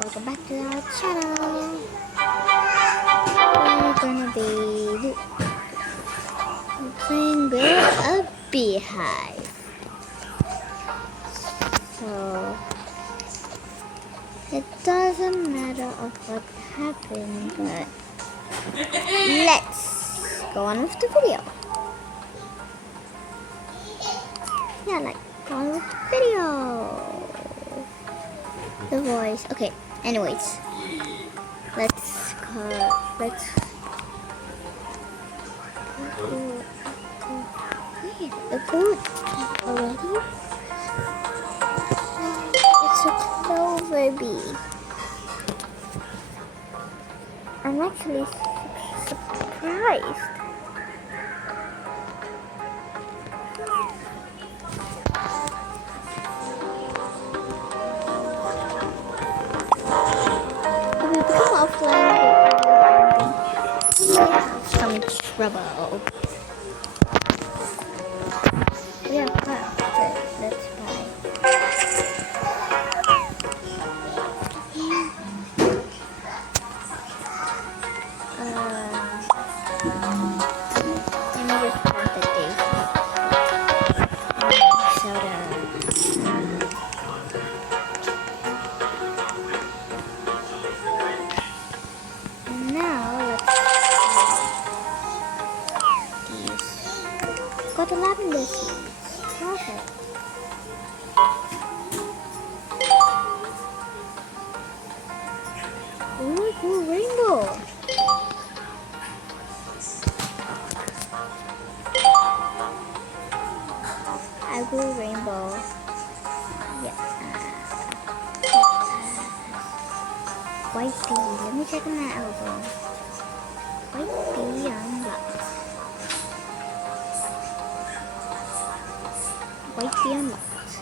welcome back to our channel. We're gonna be playing with a beehive. So it doesn't matter of what happened, but let's go on with the video. Yeah, like go on with the video. The voice. Okay. Anyways, let's go. Let's. Wait, the food already? It's a clover bee. I'm actually surprised. If we become offline, we have some trouble. We have five. Let's buy. Let me just plant the daisy. Soda. And now let's these. Got the lavender seeds. Perfect. Ooh, cool rainbow. I grew rainbow. Yeah. White bee. Let me check on that album. White bee unlocked. White bee unlocked.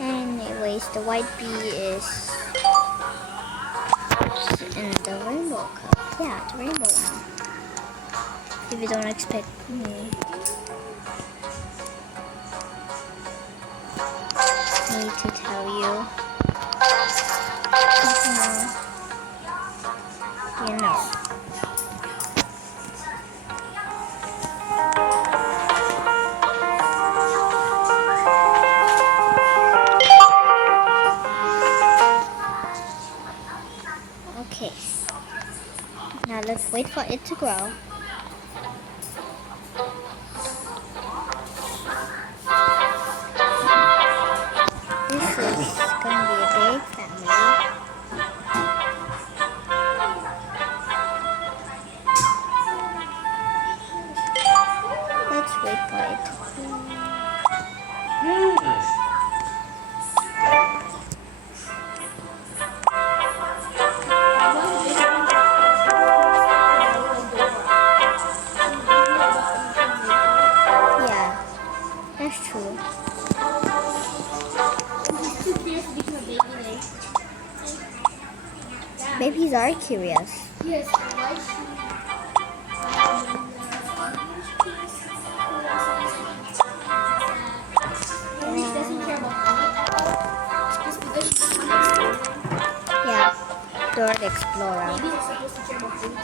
Anyways, the white bee is in the rainbow cup. Yeah, the rainbow one. If you don't expect me to tell you, you know. Okay. Now let's wait for it to grow. This is gonna be a big family. Let's wait for it to grow. Yeah, that's true. Babies are curious. Yes, Yeah, Dora the Explorer. Maybe it's supposed to care about food.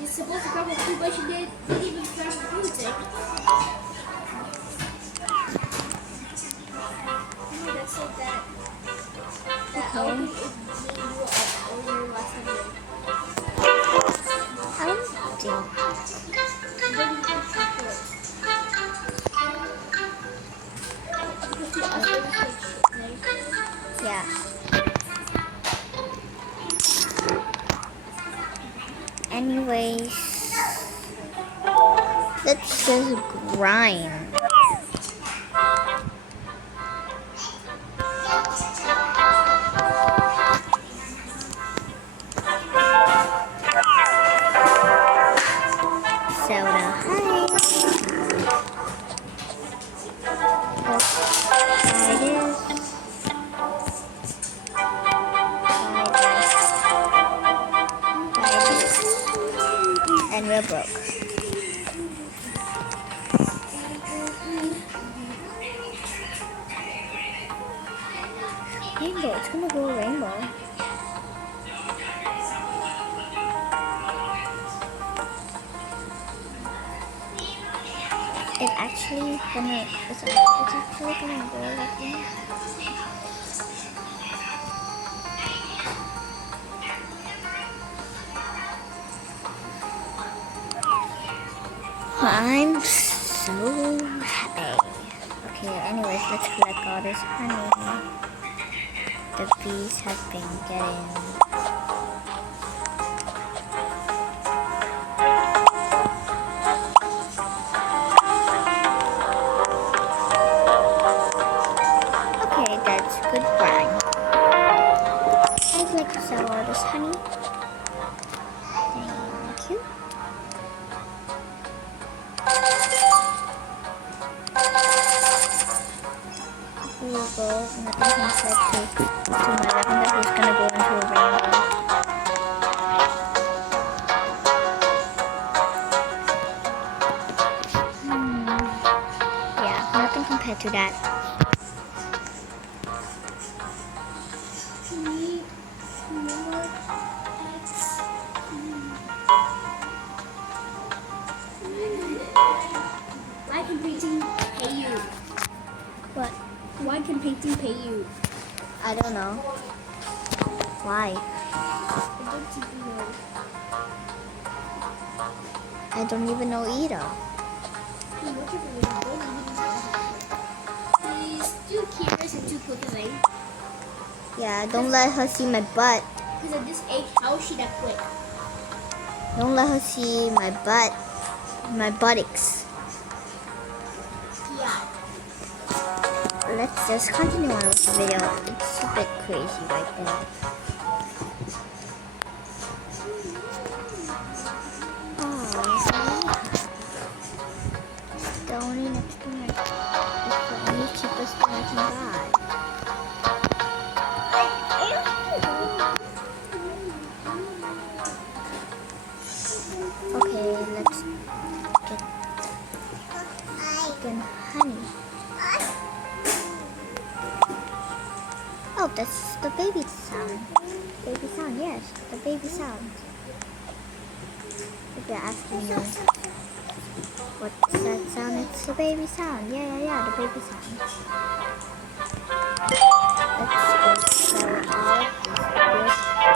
You're supposed to care about food, but she didn't even care about food. Oh, that's so bad. Okay. I don't think. Yeah. Anyways, let's just grind. Soda, hi. And we're broke. Rainbow, it's gonna go rainbow. It's actually gonna go like that. I'm so happy. Okay, anyways, let's collect all this honey. The bees have been getting. Okay, that's good grind. I'd like to sell all this honey. Thank you. We will go. Nothing can set to my lavender who's gonna go into a rainbow. Yeah, nothing compared to that. Why can painting pay you? What? Why can painting pay you? I don't know. Why? I don't even know either. He's too curious and too quick away. Yeah, don't let her see my butt. Because at this age, how is she that quick? Don't let her see my butt. My buttocks. Yeah. Let's just continue on with the video. It's a bit crazy right there. The only next thing is the only cheapest thing I can buy. Okay, let's get chicken honey. Oh, that's the baby sound. Baby sound, yes, the baby sound. If you're asking me what's that sound, it's the baby sound. Yeah, the baby sound. Let's go sell all this good.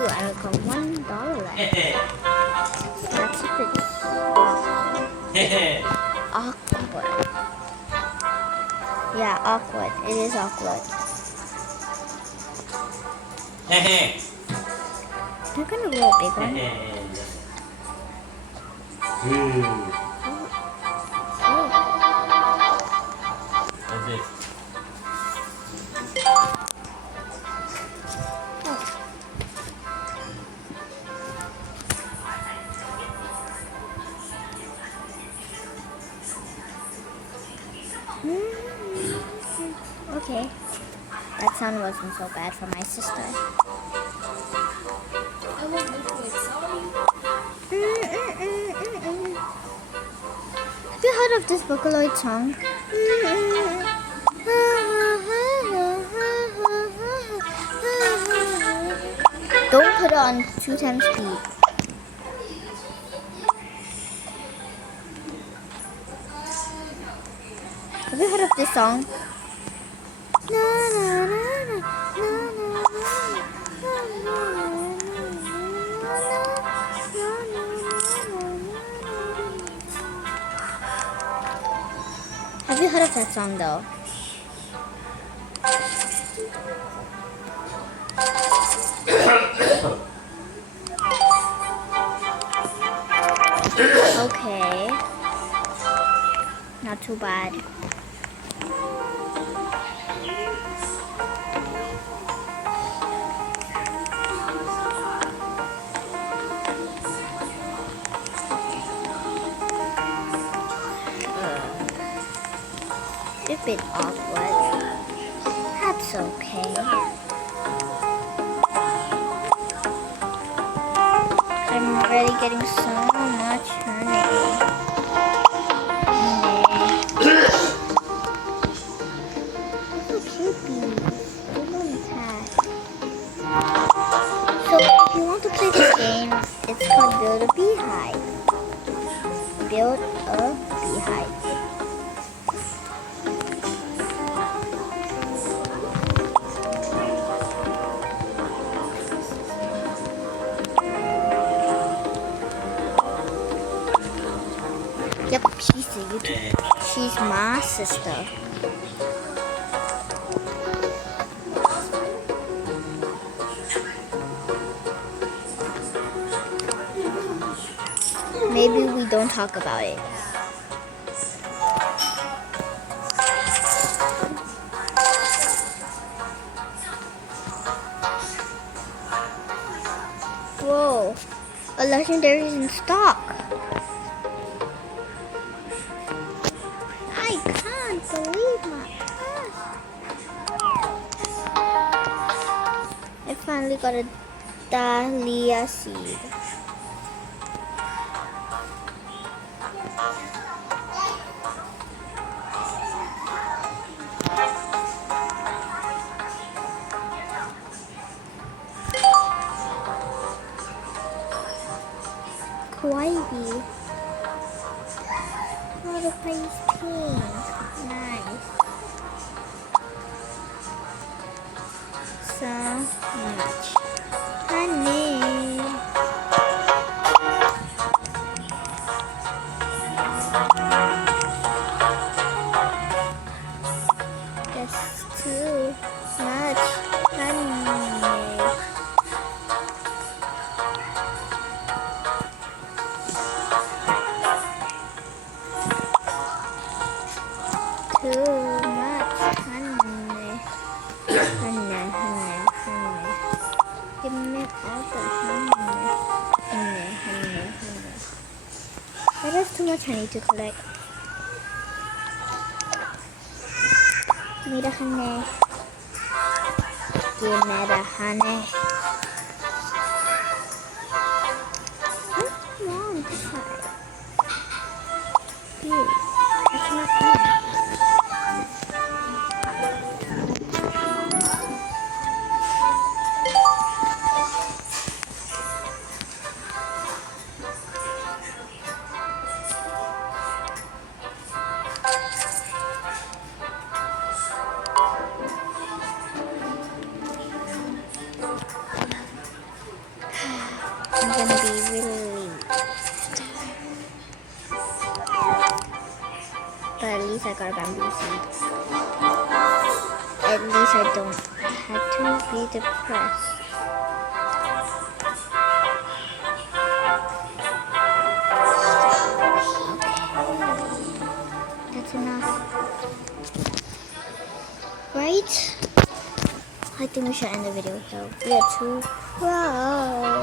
Ooh, I got $1 left. That's a bit awkward. Yeah, awkward. It is awkward. You're gonna grow a big one. Okay. That sound wasn't so bad for my sister. I won't look for it, sorry. Have you heard of this Vocaloid song? Don't put it on 2 times speed. Have you heard of this song? Have you heard of that song though? Okay. Not too bad. A bit awkward. That's okay. already getting so much honey. Look how cute bees. They're going fast. So if you want to play this game, it's called Build a Beehive. Build a beehive. Yep, she's the YouTuber. She's my sister. Maybe we don't talk about it. Whoa, a legendary is in stock. I can't believe my eyes. I finally got a dahlia seed. Kawaii. Oh, the face pink. Nice. So much honey. That's too much honey. Too much honey. Honey. Give me all the honey. That is too much honey to collect. Give me the honey. Give me the honey. What's wrong with this side? Here. That's not honey. I'm gonna be relieved. But at least I got a bamboo seed. At least I don't have to be depressed. Okay. That's enough. Right? I think we should end the video though. We are too proud.